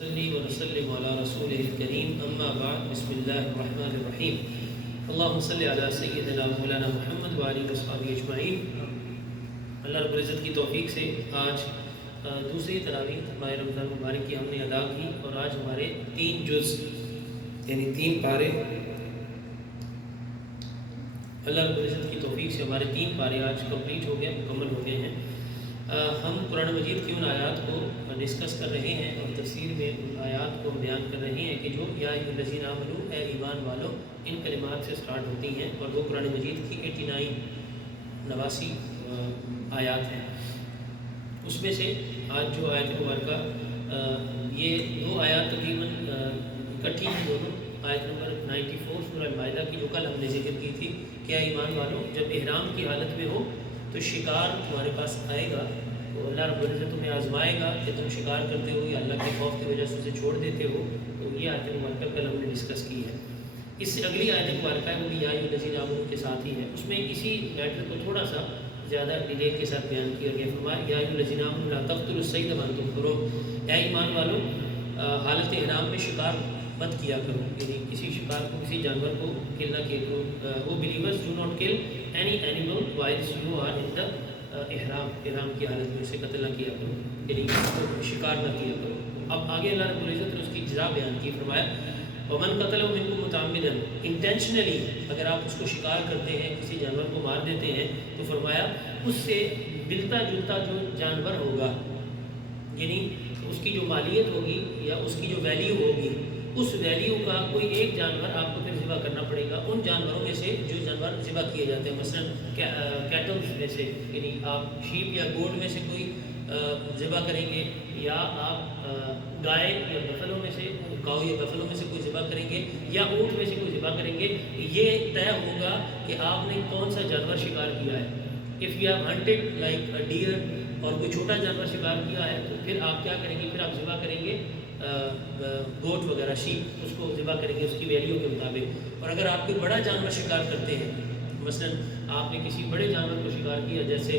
صلی و نسلم علی رسول الکریم اما بعد بسم اللہ الرحمن الرحیم اللہم صلی علی سیدنا مولانا محمد و آلہ وصحبہ اجمعین۔ اللہ رب العزت کی توفیق سے آج دوسری تراویح ماہ رمضان مبارک کی ہم نے ادا کی اور آج ہمارے 3 جز یعنی 3 پارے اللہ رب العزت کی توفیق سے ہمارے 3 پارے آج کمپلیٹ ہو گئے، مکمل ہو گئے ہیں۔ ہم قرآن مجید کی ان آیات کو ڈسکس کر رہے ہیں اور تفسیر میں ان آیات کو بیان کر رہے ہیں کہ جو یا ایھا الذین آمنوا اے ایمان والو ان کلمات سے سٹارٹ ہوتی ہیں اور وہ قرآن مجید کی 89 آیات ہیں۔ اس میں سے آج جو آیت مبارکہ یہ 2 آیات تقریباً اکٹھی ہیں دونوں، آیت نمبر 94 سورہ المائدہ کی جو کل ہم نے ذکر کی تھی کہ اے ایمان والو جب احرام کی حالت میں ہو تو شکار تمہارے پاس آئے گا تو اللہ رب العزت تمہیں آزمائے گا کہ تم شکار کرتے ہو یا اللہ کے خوف کی وجہ سے اسے چھوڑ دیتے ہو۔ تو یہ آیت مبارکہ کل ہم نے ڈسکس کی ہے۔ اس سے اگلی آیت مبارکہ ہے وہ بھی یا ایھا الذین آمنوا کے ساتھ ہی ہے، اس میں اسی میٹر کو تھوڑا سا زیادہ ڈیٹیل کے ساتھ بیان کیا گیا۔ فرمایا یا ایھا الذین آمنوا لا تقتلوا الصید وانتم حرم، اے ایمان والو حالت احرام میں شکار مت کیا کرو، یعنی کسی شکار کو کسی جانور کو کل نہ کیا کرو۔ وہ believers do not kill any animal while you are in the احرام کی حالت میں اسے قتل نہ کیا کرو، یعنی شکار نہ کیا کرو۔ اب آگے اللہ رب العزت نے اس کی جزا بیان کی، فرمایا ومن قتلہ منکم متعمدا، انٹینشنلی اگر آپ اس کو شکار کرتے ہیں کسی جانور کو مار دیتے ہیں تو فرمایا اس سے ملتا جلتا جو جانور ہوگا، یعنی اس کی جو مالیت ہوگی یا اس کی جو ویلیو ہوگی اس ویلیو کا کوئی ایک جانور آپ کو پھر ذبح کرنا پڑے گا ان جانوروں میں سے جو جانور ذبح کیے جاتے ہیں، مثلا کیٹل میں سے، یعنی آپ شیپ یا گوڈ میں سے کوئی ذبح کریں گے، یا آپ گائے یا بفلوں میں سے کاؤ یا بفلوں میں سے کوئی ذبح کریں گے، یا اونٹ میں سے کوئی ذبح کریں گے، یہ طے ہوگا کہ آپ نے کون سا جانور شکار کیا ہے۔ If you have hunted like a deer اور کوئی چھوٹا جانور شکار کیا ہے تو پھر آپ کیا کریں گے، پھر آپ ذبح کریں گے گوٹ وغیرہ شیپ، اس کو ذبح کریں گے اس کی ویلیو کے مطابق۔ اور اگر آپ کوئی بڑا جانور شکار کرتے ہیں، مثلا آپ نے کسی بڑے جانور کو شکار کیا، جیسے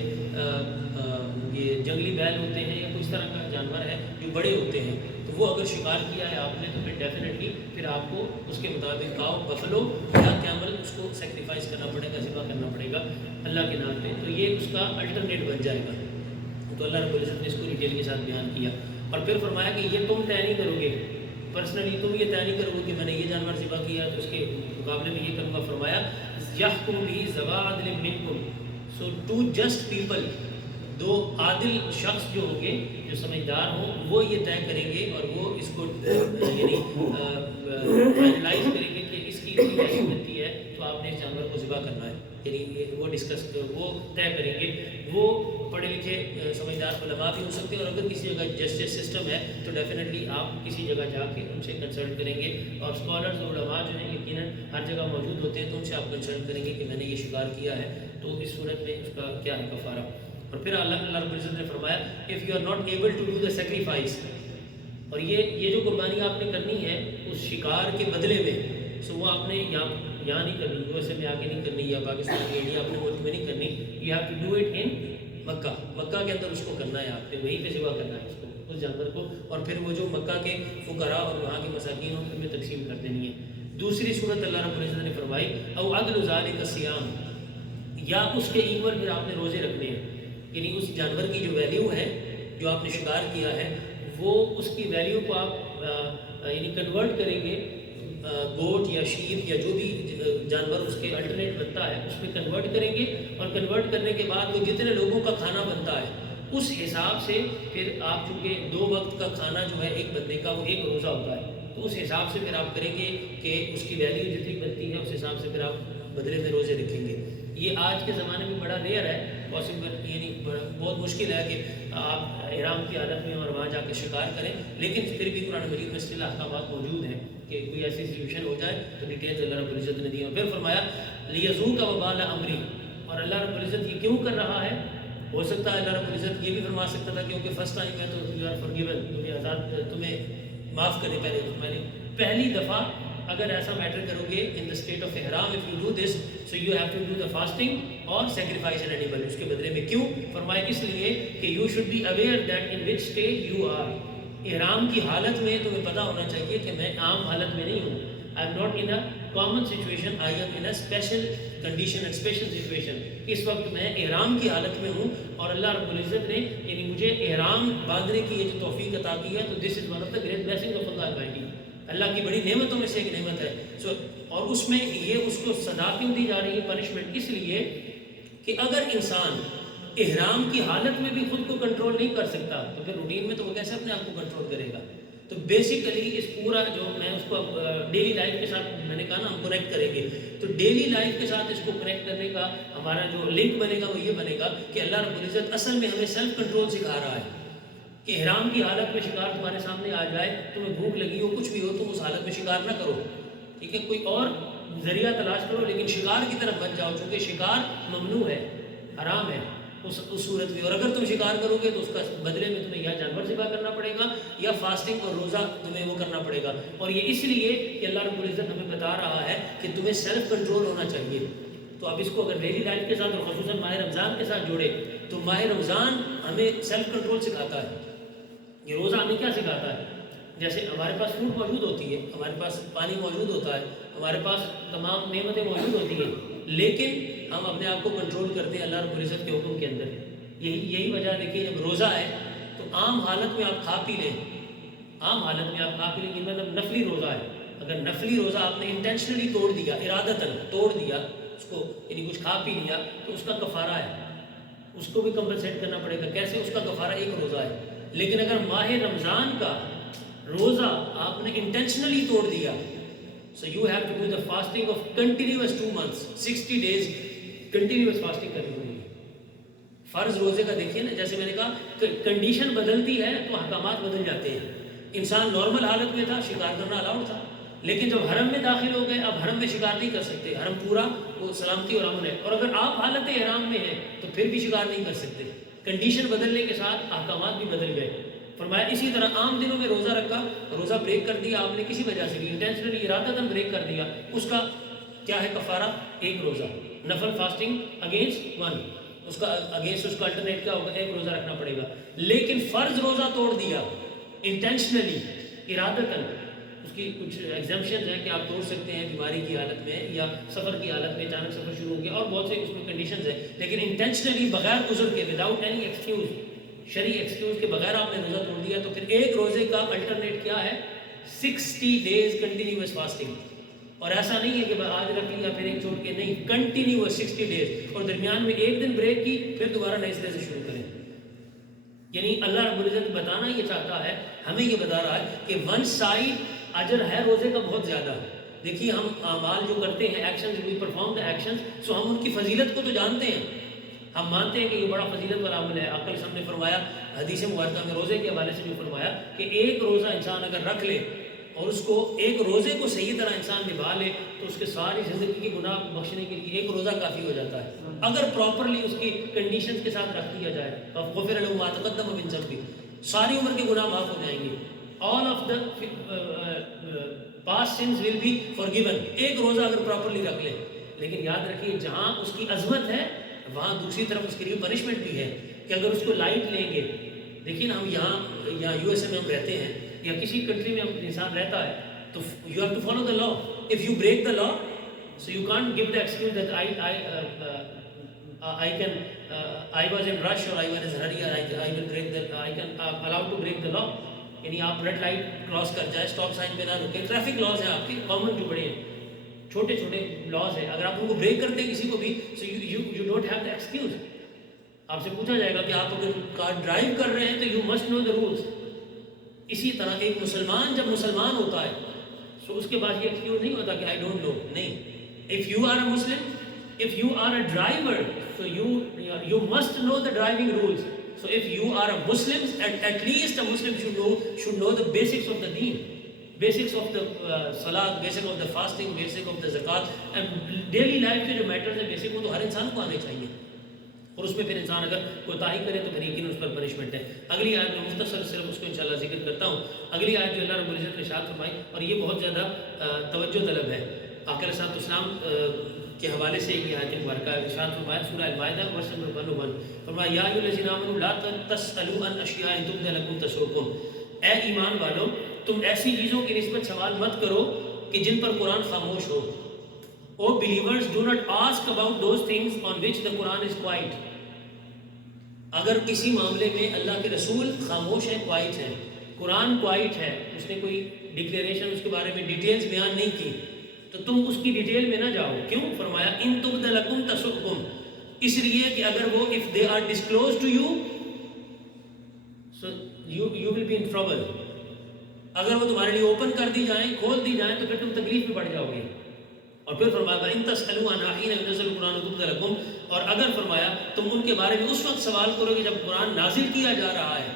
یہ جنگلی بیل ہوتے ہیں یا کوئی اس طرح کا جانور ہے جو بڑے ہوتے ہیں، تو وہ اگر شکار کیا ہے آپ نے تو پھر ڈیفینیٹلی پھر آپ کو اس کے مطابق کاؤ بفلو یا کیمل اس کو سیکریفائس کرنا پڑے گا، ذبح کرنا پڑے گا اللہ کے نام پہ، تو یہ اس کا الٹرنیٹ بن جائے گا۔ تو اللہ رب العزت نے اس کو ڈیٹیل کے ساتھ بیان کیا اور پھر فرمایا کہ یہ تم طے نہیں کرو گے، پرسنلی تم یہ طے نہیں کرو گے کہ میں نے یہ جانور ذبح کیا تو اس کے مقابلے میں یہ کروں گا۔ فرمایا یحکم بہ ذوی عدل منکم، سو 2 جسٹ پیپل، 2 عادل شخص جو ہوں گے جو سمجھدار ہوں وہ یہ طے کریں گے اور وہ اس کو یعنی فائنلائز کریں گے کہ اس کی ویلیو بنتی ہے تو آپ نے اس جانور کو ذبح کرنا ہے، یعنی وہ ڈسکس وہ طے کریں گے۔ وہ پڑھے لکھے سمجھدار علماء بھی ہو سکتے ہیں، اور اگر کسی جگہ جسٹس سسٹم ہے تو ڈیفینیٹلی آپ کسی جگہ جا کے ان سے کنسلٹ کریں گے، اور اسکالرز اور علماء جو ہیں یقیناً ہر جگہ موجود ہوتے ہیں تو ان سے آپ کنسلٹ کریں گے کہ میں نے یہ شکار کیا ہے تو اس صورت میں اس کا کیا ہے کفارہ۔ اور پھر اللہ رب العزت نے فرمایا if you are not able to do the sacrifice, اور یہ جو قربانی آپ نے کرنی ہے اس شکار کے بدلے میں، سو وہ آپ نے یہاں نہیں کرنی، یو ایس اے میں آگے نہیں کرنی یا پاکستان کے انڈیا اپنے ملک میں نہیں کرنی، you have to do it in Mecca کے اندر اس کو کرنا ہے، آپ نے وہیں پہ ذبح کرنا ہے اس کو، اس جانور کو، اور پھر وہ جو مکہ کے فقراء اور وہاں کے مساکین ہوں ان میں تقسیم کر دینی ہے۔ دوسری صورت اللہ رب العزت نے فرمائی او عدل ذالک الصیام، یا اس کے ایول پھر آپ نے روزے رکھنے ہیں، یعنی اس جانور کی جو ویلیو ہے جو آپ نے شکار کیا ہے وہ اس کی ویلیو کو آپ یعنی کنورٹ کریں گے، گوٹ یا شیپ یا جو بھی جانور اس کے الٹرنیٹ بنتا ہے اس میں کنورٹ کریں گے، اور کنورٹ کرنے کے بعد وہ جتنے لوگوں کا کھانا بنتا ہے اس حساب سے پھر آپ، چونکہ 2 وقت کا کھانا جو ہے ایک بندے کا وہ 1 روزہ ہوتا ہے، تو اس حساب سے پھر آپ کریں گے کہ اس کی ویلیو جتنی بنتی ہے اس حساب سے پھر آپ بدلے میں روزے رکھیں گے۔ یہ آج کے زمانے میں بڑا ریئر ہے، پاسبل یعنی بہت مشکل ہے کہ آپ احرام کی حالت میں اور وہاں جا کے شکار کریں، لیکن پھر بھی قرآن مجید میں اصطلاح احکامات موجود ہیں کہ کوئی ایسی سچویشن ہو جائے تو ڈیٹیلز اللہ رب العزت نے دی۔ اور پھر فرمایا لیذوق وبال امری، اور اللہ رب العزت یہ کیوں کر رہا ہے؟ ہو سکتا ہے اللہ رب العزت یہ بھی فرما سکتا تھا کیونکہ فرسٹ ٹائم ہے تو یو آر فارگیون، تمہیں آزاد، تمہیں معاف کرنے پہلی دفعہ اگر ایسا میٹر کرو گے ان دا اسٹیٹ آف احرام، if you do this so you have to do the fasting اور سیکریفائس این اینیمل، اس کے بدلے میں کیوں؟ فرمایا اس لیے کہ you should be aware that in which stage you are, احرام کی حالت میں تمہیں پتہ ہونا چاہیے کہ میں عام حالت میں نہیں ہوں. I'm not in a common situation, I'm in a special condition, special situation. اس وقت میں احرام کی حالت میں ہوں اور اللہ رب العزت نے یعنی مجھے احرام باندھنے کی یہ جو توفیق عطا کی ہے, تو this is one of the great blessing of Allah almighty. اللہ کی بڑی نعمتوں میں سے ایک نعمت ہے. اور اس میں یہ اس کو سزا کیوں دی جا رہی ہے, پنشمنٹ, اس لیے کہ اگر انسان احرام کی حالت میں بھی خود کو کنٹرول نہیں کر سکتا تو پھر روٹین میں تو وہ کیسے اپنے آپ کو کنٹرول کرے گا. تو بیسیکلی اس پورا جو میں اس کو ڈیلی لائف کے ساتھ میں نے کہا نا ہم کنیکٹ کریں گے, تو ڈیلی لائف کے ساتھ اس کو کنیکٹ کرنے کا ہمارا جو لنک بنے گا وہ یہ بنے گا کہ اللہ رب العزت اصل میں ہمیں سیلف کنٹرول سکھا رہا ہے کہ احرام کی حالت میں شکار تمہارے سامنے آ جائے, تمہیں بھوک لگی ہو, کچھ بھی ہو, تم اس حالت میں شکار نہ کرو, ٹھیک ہے, کوئی اور ذریعہ تلاش کرو, لیکن شکار کی طرف بچ جاؤ, چونکہ شکار ممنوع ہے, حرام ہے اس صورت میں. اور اگر تم شکار کرو گے تو اس کا بدلے میں تمہیں یا جانور ذبح کرنا پڑے گا یا فاسٹنگ اور روزہ تمہیں وہ کرنا پڑے گا. اور یہ اس لیے کہ اللہ رب العزت ہمیں بتا رہا ہے کہ تمہیں سیلف کنٹرول ہونا چاہیے. تو اب اس کو اگر ڈیلی لائف کے ساتھ اور خصوصاً ماہ رمضان کے ساتھ جوڑے تو ماہ رمضان ہمیں سیلف کنٹرول سکھاتا ہے. یہ روزہ ہمیں کیا سکھاتا ہے, جیسے ہمارے پاس فوڈ موجود ہوتی ہے, ہمارے پاس پانی موجود ہوتا ہے, ہمارے پاس تمام نعمتیں موجود ہوتی ہیں, لیکن ہم اپنے آپ کو کنٹرول کرتے ہیں اللہ رب العزت کے حکم کے اندر. یہی وجہ دیکھیے, جب روزہ ہے تو عام حالت میں آپ کھا پی لیں, عام حالت میں آپ کھا پی لیں, مطلب نفلی روزہ ہے, اگر نفلی روزہ آپ نے انٹینشنلی توڑ دیا, ارادتاً توڑ دیا اس کو, یعنی کچھ کھا پی لیا, تو اس کا کفارہ ہے, اس کو بھی کمپنسیٹ کرنا پڑے گا. کیسے؟ اس کا کفارہ ایک روزہ ہے. لیکن اگر ماہ رمضان کا روزہ آپ نے انٹینشنلی توڑ دیا, so you have to do the fasting of continuous 2 months, 60 days continuous fasting کرنی ہوگی. فرض روزے کا دیکھیے نا, جیسے میں نے کہا کنڈیشن بدلتی ہے تو احکامات بدل جاتے ہیں. انسان نارمل حالت میں تھا, شکار کرنا الاؤڈ تھا, لیکن جب حرم میں داخل ہو گئے اب حرم میں شکار نہیں کر سکتے, حرم پورا وہ سلامتی اور امن ہے. اور اگر آپ حالت احرام میں ہیں تو پھر بھی شکار نہیں کر سکتے. کنڈیشن بدلنے کے ساتھ احکامات بھی بدل گئے. فرمایا اسی طرح عام دنوں میں روزہ رکھا, روزہ بریک کر دیا آپ نے کسی وجہ سے بھی, انٹینشنلی ارادتاً بریک کر دیا, اس کا کیا ہے کفارہ؟ ایک روزہ. نفل فاسٹنگ اگینسٹ ون, اس کا اگینسٹ اس کا الٹرنیٹ کیا ہوگا؟ ایک روزہ رکھنا پڑے گا. لیکن فرض روزہ توڑ دیا انٹینشنلی, ارادتاً, اس کی کچھ ایگزمپشنز ہیں کہ آپ توڑ سکتے ہیں بیماری کی حالت میں یا سفر کی حالت میں, اچانک سفر شروع ہو گیا, اور بہت سے اس میں کنڈیشنز ہیں. لیکن انٹینشنلی بغیر عذر کے, وداؤٹ اینی ایکسکیوز, شرعی ایکسکیوز کے بغیر آپ نے روزہ توڑ دیا, تو پھر ایک روزے کا الٹرنیٹ کیا ہے؟ 60 days کنٹینیوس فاسٹنگ. اور ایسا نہیں ہے کہ آج رکھ لیا پھر ایک چھوڑ کے, نہیں, کنٹینیوس 60 days, اور درمیان میں ایک دن بریک کی, پھر دوبارہ نئے سرے سے شروع کریں. یعنی اللہ رب العزت بتانا یہ چاہتا ہے, ہمیں یہ بتا رہا ہے کہ ون سائڈ اجر ہے روزے کا بہت زیادہ. دیکھیے ہم اعمال جو کرتے ہیں, actions, we perform the actions, so ہم ان کی فضیلت کو تو جانتے ہیں, ہم مانتے ہیں کہ یہ بڑا فضیلت والا عمل ہے. آقا علیہ السلام نے فرمایا حدیث مبارکہ میں روزے کے حوالے سے جو فرمایا کہ ایک روزہ انسان اگر رکھ لے اور اس کو ایک روزے کو صحیح طرح انسان نبھا لے تو اس کے ساری زندگی کے گناہ بخشنے کے لیے ایک روزہ کافی ہو جاتا ہے, اگر پراپرلی اس کی کنڈیشنز کے ساتھ رکھ دیا جائے. غفر له ما تقدم من ذنبه, ساری عمر کے گناہ معاف ہو جائیں گے. all of the past sins will be forgiven, ایک روزہ اگر پراپرلی رکھ لے. لیکن یاد رکھیے جہاں اس کی عظمت ہے وہاں دوسری طرف اس کے لیے پنشمنٹ بھی ہے کہ اگر اس کو لائٹ لیں گے. دیکھیے نا, ہم یہاں یو ایس اے میں ہم رہتے ہیں یا کسی کنٹری میں انسان رہتا ہے تو you have to follow the law. If you break the law, so you can't give the excuse that I was in rush or I was in hurry or I will break the, I can allowed to break the law. یعنی آپ red light cross کر جائے, stop sign پہ نہ رکے, traffic laws ہیں آپ کے کامن جو بڑے ہیں, چھوٹے چھوٹے لاز ہیں, اگر آپ ان کو بریک کرتے ہیں کسی کو بھی, so you don't have the excuse. آپ سے پوچھا جائے گا کہ آپ اگر کار ڈرائیو کر رہے ہیں تو you must know the rules. اسی طرح ایک مسلمان جب مسلمان ہوتا ہے سو اس کے بعد یہ ایکسکیوز نہیں ہوتا کہ آئی ڈونٹ نو, نہیں. If you are a Muslim, if you are a driver, so you must know the driving rules. So if you are a Muslim, at least a Muslim should know the basics of the deen, basics of the salat, basics of the fasting, basics of the zakat, and daily life کے جو matters ہیں basic وہ تو ہر انسان کو آنے چاہیے. اور اس میں پھر انسان اگر کوتاہی کرے تو پھر یقیناً اس پر پنشمنٹ ہے. اگلی آیت میں مختصر صرف اس کو انشاءاللہ ذکر کرتا ہوں. اگلی آیت جو اللہ رب العزت نے ارشاد فرمائی, اور یہ بہت زیادہ توجہ طلب ہے. آقا علیہ السلام کے حوالے سے یہ آیت مبارکہ ارشاد فرمایا سورہ المائدہ ورس نمبر 101, فرمایا یا ایھا الذین آمنوا لا تسألوا عن اشیاء تبد لکم تسؤکم. اے ایمان والو تم ایسی چیزوں کی نسبت سوال مت کرو کہ جن پر قرآن خاموش ہو. O believers, do not ask about those things on which the Quran is quiet. اگر کسی معاملے میں اللہ کے رسول خاموش ہیں، کوائٹ ہیں، قرآن کوائٹ ہے، اس نے کوئی ڈکلیریشن اس کے بارے میں ڈیٹیلز بیان نہیں کی، تو تم اس کی ڈیٹیل میں نہ جاؤ. کیوں؟ فرمایا ان تبد لکم تسؤکم، اس لیے کہ اگر وہ if they are disclosed to you so you will be in trouble. اگر وہ تمہارے لیے اوپن کر دی جائیں، کھول دی جائیں، تو پھر تم تکلیف میں پڑ جاؤ گے. اور پھر فرمایا ان تسألوا عنها حين ينزل القرآن تبد لكم، اور اگر فرمایا تم ان کے بارے میں اس وقت سوال کرو گے جب قرآن نازل کیا جا رہا ہے.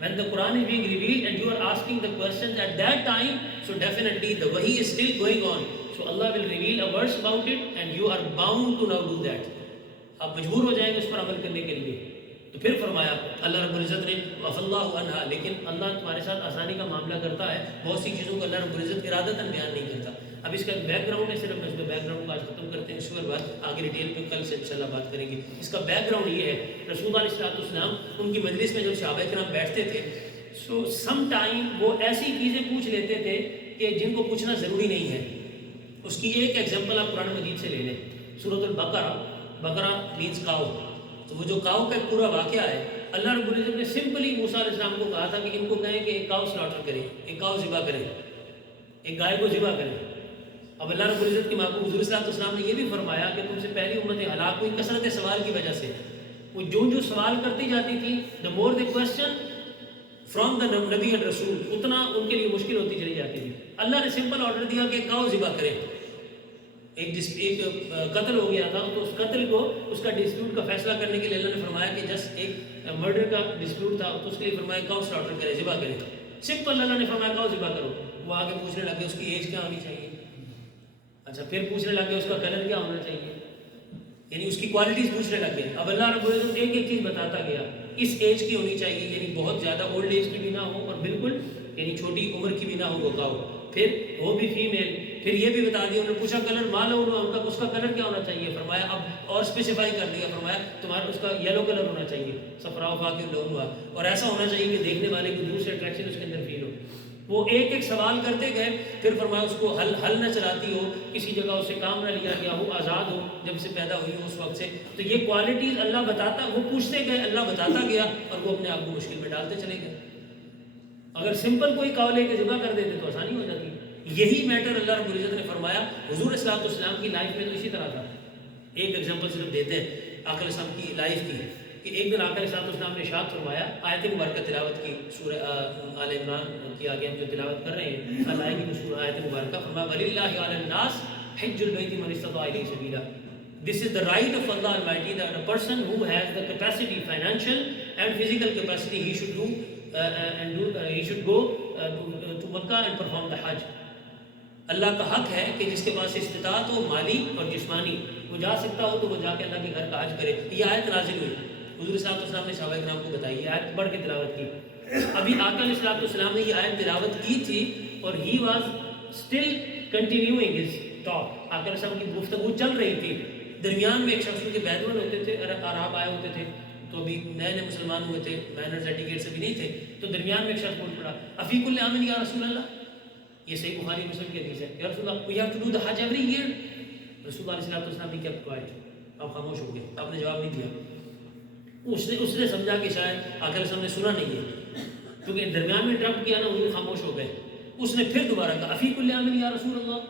When the Quran is being revealed and you are asking the questions at that time, so definitely the wahi is still going on. So Allah will reveal a verse about it and you are bound to now do that. آپ مجبور ہو جائیں گے اس پر عمل کرنے کے لیے. تو پھر فرمایا اللہ رب العزت نے عفا اللہ عنہا، لیکن اللہ تمہارے ساتھ آسانی کا معاملہ کرتا ہے. بہت سی چیزوں کو اللہ رب العزت ارادتاً بیان نہیں کرتا. اب اس کا بیک گراؤنڈ ہے، صرف میں اس کا بیک گراؤنڈ کو آج ختم کرتے ہیں، اس کے بعد آگے ڈیٹیل پہ کل سے انشاءاللہ بات کریں گے. اس کا بیک گراؤنڈ یہ ہے، رسول اللہ علیہ السلام ان کی مجلس میں جب صحابہ کرام بیٹھتے تھے، سو سم ٹائم وہ ایسی چیزیں پوچھ لیتے تھے کہ جن کو پوچھنا ضروری نہیں ہے. اس کی ایک ایگزامپل آپ قرآن مجید سے لے لیں. سورۃ البقرہ، بقرہ مینس کاؤ، تو وہ جو کاؤ کا ایک پورا واقعہ ہے، اللہ رب العزت نے سمپلی موسیٰ علیہ السلام کو کہا تھا کہ ان کو کہیں کہ ایک کاؤ سلاٹر کریں، ایک کاؤ ذبح کریں، ایک گائے کو ذبح کریں. اب اللہ رب العزت کے محبوب حضور صلی اللہ علیہ وسلم نے یہ بھی فرمایا کہ تم سے پہلی امتیں ہلاک ہوئی کثرت سوال کی وجہ سے. وہ جو سوال کرتی جاتی تھی، the more they question from the نبی and رسول، اتنا ان کے لیے مشکل ہوتی چلی جاتی تھی. اللہ نے سمپل آرڈر دیا کہ ایک کاؤ ذبح کریں. ایک قتل ہو گیا تھا، تو اس قتل کو، اس کا ڈسپیوٹ کا فیصلہ کرنے کے لیے اللہ نے فرمایا کہ جسٹ ایک مرڈر کا ڈسپیوٹ تھا، تو اس کے لیے فرمایا کاؤ سلاٹر کریں، ذبح کریں. سمپل اللہ نے فرمایا کاؤ ذبح کرو. وہ آگے پوچھنے لگے اس کی ایج کیا ہونی چاہیے. اچھا پھر پوچھنے لگے اس کا کلر کیا ہونا چاہیے، یعنی اس کی کوالٹیز پوچھنے لگے. اب اللہ رب العزت ایک ایک چیز بتاتا گیا. اس ایج کی ہونی چاہیے، یعنی بہت زیادہ اولڈ ایج کی بھی نہ ہو اور بالکل یعنی چھوٹی عمر کی بھی نہ ہو وہ کاؤ. پھر وہ بھی فیمیل. پھر یہ بھی بتا دیا، انہوں نے پوچھا کلر مالو ان کا، اس کا کلر کیا ہونا چاہیے. فرمایا اب اور اسپیسیفائی کر دیا، فرمایا تمہارا اس کا یلو کلر ہونا چاہیے، صفراء فاقع لون ہوا، اور ایسا ہونا چاہیے کہ دیکھنے والے کو دور سے اٹریکشن اس کے اندر فیل ہو. وہ ایک ایک سوال کرتے گئے. پھر فرمایا اس کو ہل نہ چلاتی ہو، کسی جگہ اسے کام نہ لیا گیا ہو، آزاد ہو جب سے پیدا ہوئی ہو اس وقت سے. تو یہ کوالٹیز اللہ بتاتا، وہ پوچھتے گئے، اللہ بتاتا گیا، اور وہ اپنے آپ کو مشکل میں ڈالتے چلے گئے. اگر سمپل کوئی کاؤ لے کے ذبح کر دیتے تو آسانی ہو جاتی. یہی میٹر اللہ رب العزت نے فرمایا حضور صلی اللہ علیہ وسلم کی لائف میں تو اسی طرح تھا. ایک ایگزامپل صرف دیتے ہیں آقا علیہ السلام کی لائف کی، کہ ایک دن آقا علیہ السلام نے ارشاد فرمایا، آیت مبارکہ تلاوت کی، سورہ آل عمران کی آگے ہم جو تلاوت کر رہے ہیں، کل آئے گی سورہ آیت مبارکہ. فرمایا وَلِلَّهِ عَلَى النَّاسِ حِجُّ الْبَيْتِ مَنِ اسْتَطَاعَ إِلَيْهِ سَبِيلًا. This is the right of Allah Almighty, that a person who has the capacity, financial and physical capacity, he should do he should go to Makkah and perform the Hajj. اللہ کا حق ہے کہ جس کے پاس استطاعت ہو مالی اور جسمانی، وہ جا سکتا ہو تو وہ جا کے اللہ کے گھر کا حج کرے. یہ آیت نازل ہوئی، حضور صلی اللہ علیہ وسلم نے صحابہ کرام کو بتائی، یہ آیت پڑھ کے تلاوت کی. ابھی آقا علیہ السلام نے یہ آیت تلاوت کی تھی اور he was still continuing his talk. آقا علیہ السلام کی گفتگو چل رہی تھی. درمیان میں ایک شخص کے بیدوین ہوتے تھے، عرب آئے ہوتے تھے، تو ابھی نئے نئے مسلمان ہوئے تھے، مینرز ایٹیکیٹس ابھی نہیں تھے. تو درمیان میں ایک شخص بول پڑا، افی کل عام یا رسول اللہ. یہ صحیح بخاری مسلم کی حدیث ہے، یا رسول اللہ we have to do the Hajj every year. رسول اللہ علیہ وسلم نے kept quiet. آپ خاموش ہو گئے، آپ نے جواب نہیں دیا. اس نے سمجھا کہ شاید آقا علیہ السلام نے سنا نہیں ہے، کیونکہ درمیان میں انٹرپٹ کیا نا، حضور خاموش ہو گئے. اس نے پھر دوبارہ کہا افی کل عام یا رسول اللہ.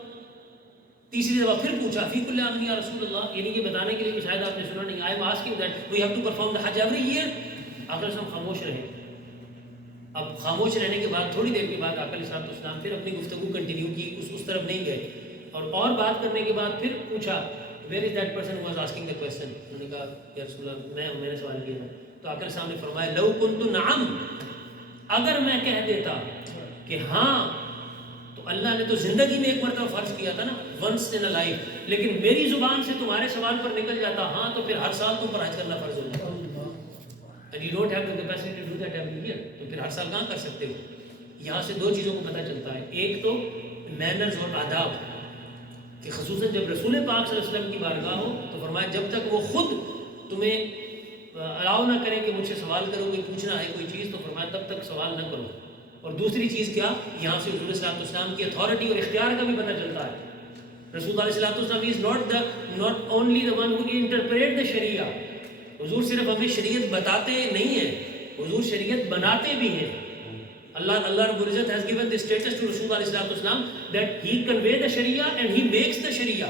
تیسری دفعہ پھر پوچھا افی کل عام یا رسول اللہ، یعنی یہ بتانے کے لیے کہ شاید آپ نے سنا نہیں. I am asking that we have to perform the Hajj every year. آقا علیہ السلام خاموش رہے. اب خاموش رہنے کے بعد تھوڑی دیر کے بعد آقا علیہ السلام پھر اپنی گفتگو کنٹینیو کی، اس طرف نہیں گئے. اور بات کرنے کے بعد پھر پوچھا where is that person who was asking the question. انہوں نے کہا یا رسول اللہ میں نے سوال کیا تھا. تو آقا علیہ السلام نے فرمایا لو کنت نعم، اگر میں کہہ دیتا کہ ہاں، تو اللہ نے تو زندگی میں ایک مرتبہ فرض کیا تھا نا، ونس ان اے لائف، لیکن میری زبان سے تمہارے سوال پر نکل جاتا ہاں، تو پھر ہر سال تم پر حج کرنا فرض ہو جاتا. And you don't have the capacity to do that every year. تو پھر ہر سال کہاں کر سکتے ہو. یہاں سے دو چیزوں کو پتہ چلتا ہے، ایک تو مینرز اور آداب، کہ خصوصاً جب رسول پاک صلی اللہ علیہ وسلم کی بارگاہ ہو تو فرمایا جب تک وہ خود تمہیں الاؤ نہ کریں کہ مجھ سے سوال کرو، کوئی پوچھنا ہے کوئی چیز، تو فرمایا تب تک سوال نہ کرو. اور دوسری چیز کیا، یہاں سے حضور صلی اللہ علیہ وسلم کی اتھارٹی اور اختیار کا بھی پتہ چلتا ہے. رسول اللہ صلی اللہ علیہ وسلم is not only the one who interpret the شریعہ. حضور صرف ہمیں شریعت بتاتے نہیں ہیں، حضور شریعت بناتے بھی ہیں. اللہ رب العزت has given this status to رسول اللہ صلی اللہ علیہ وسلم that he convey the sharia and he makes the sharia.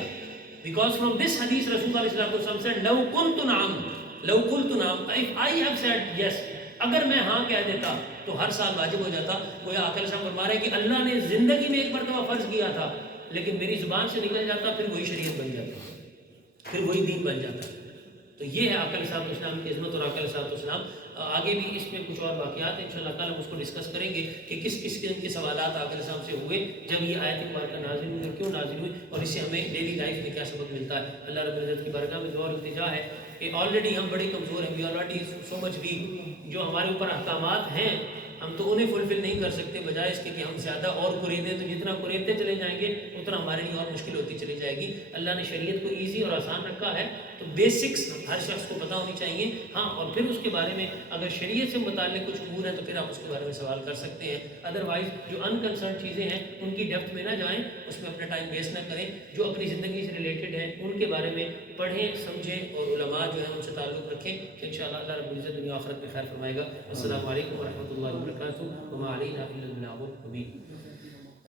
Because from this hadith رسول اللہ صلی اللہ علیہ وسلم said لو قلت نعم if I have said yes، اگر میں ہاں کہہ دیتا تو ہر سال واجب ہو جاتا. کوئی آقا صاحب فرما رہے کہ اللہ نے زندگی میں ایک مرتبہ فرض کیا تھا لیکن میری زبان سے نکل جاتا، پھر وہی شریعت بن جاتا، پھر وہی دین بن جاتا. تو یہ ہے آقا علیہ الصلوۃ والسلام کی عظمت. اور آقا علیہ الصلوۃ والسلام آگے بھی اس میں کچھ اور واقعات ہیں انشاءاللہ تعالیٰ ہم اس کو ڈسکس کریں گے کہ کس کس قسم کے سوالات آقا علیہ السلام سے ہوئے جب یہ آیت مبارکہ نازل ہوئی، کیوں نازل ہوئی، اور اس سے ہمیں ڈیلی لائف میں کیا سبق ملتا ہے. اللہ رب العزت کی بارگاہ میں دعا اور التجا ہے کہ آلریڈی ہم بڑے کمزور ہیں، we already so much week. جو ہمارے اوپر احکامات ہیں ہم تو انہیں فلفل نہیں کر سکتے، بجائے اس کے کہ ہم زیادہ اور قریدیں، تو جتنا قریدتے چلے جائیں گے اتنا ہمارے لیے اور مشکل ہوتی چلی جائے گی. اللہ نے شریعت کو ایزی اور آسان رکھا ہے، تو بیسکس ہر شخص کو پتہ ہونی چاہیے. ہاں، اور پھر اس کے بارے میں اگر شریعت سے متعلق کچھ امور ہیں تو پھر آپ اس کے بارے میں سوال کر سکتے ہیں. ادروائز جو ان کنسرن چیزیں ہیں ان کی ڈیپتھ میں نہ جائیں، اس میں اپنا ٹائم ویسٹ نہ کریں. جو اپنی زندگی سے ریلیٹڈ ہیں ان کے بارے میں پڑھیں، سمجھیں، اور علماء جو ہیں ان سے تعلق رکھیں کہ انشاءاللہ اللہ رب العزت دنیا آخرت میں خیر فرمائے گا. السلام علیکم ورحمۃ اللہ وبرکاتہ. وما علینا الا البلاغ المبین.